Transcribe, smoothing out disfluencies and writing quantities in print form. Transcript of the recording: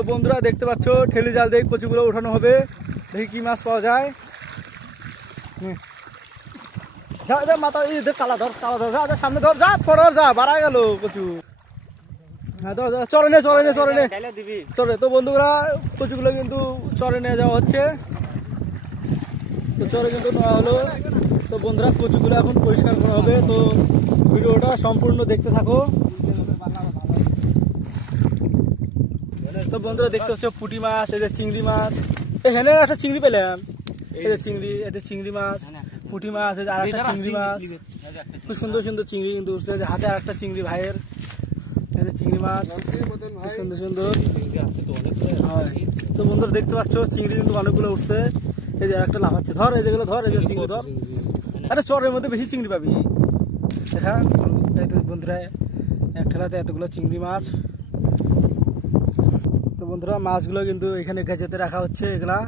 তো বন্ধুরা দেখতে পাচ্ছ ঠেলি জাল দিয়ে কচুগুলো উঠানো হবে, দেখি কি মাছ পাওয়া যায়। যা যা মাথা কালা ধর যা যা সামনে ধর, যা ফড়র যা বাড়া গেল কচু। হ্যাঁ ধর চরে নে চরে। তো বন্ধুরা কচুগুলো কিন্তু চরে নিয়ে যাওয়া হচ্ছে, তো চরে কিন্তু নেওয়া হলো। তো বন্ধুরা কচুগুলো এখন পরিষ্কার করা হবে, তো ভিডিওটা সম্পূর্ণ দেখতে থাকো। তো বন্ধুরা দেখতে পাচ্ছ পুঁটি মাছ, এই যে চিংড়ি মাছ, এখানে একটা চিংড়ি পেলাম, এই যে চিংড়ি, এটা চিংড়ি মাছ, পুঁটি মাছ, এই যে আর একটা চিংড়ি মাছ, খুব সুন্দর সুন্দর চিংড়ি কিন্তু উঠছে। হাতে আর একটা চিংড়ি ভাইয়ের, এই যে চিংড়ি মাছ সুন্দর সুন্দর। তো বন্ধুরা দেখতে পাচ্ছ চিংড়ি কিন্তু অনেকগুলো উঠছে, এই যে একটা লাফাচ্ছে, ধর এই যেগুলো ধর, এই যে চিংড়ি ধর, একটা চরের মধ্যে বেশি চিংড়ি পাবি। দেখা বন্ধুরা এক ঠেলাতে এতগুলো চিংড়ি মাছ। তো বন্ধুরা মাছগুলো কিন্তু এখানে গেজেতে রাখা হচ্ছে, এগুলা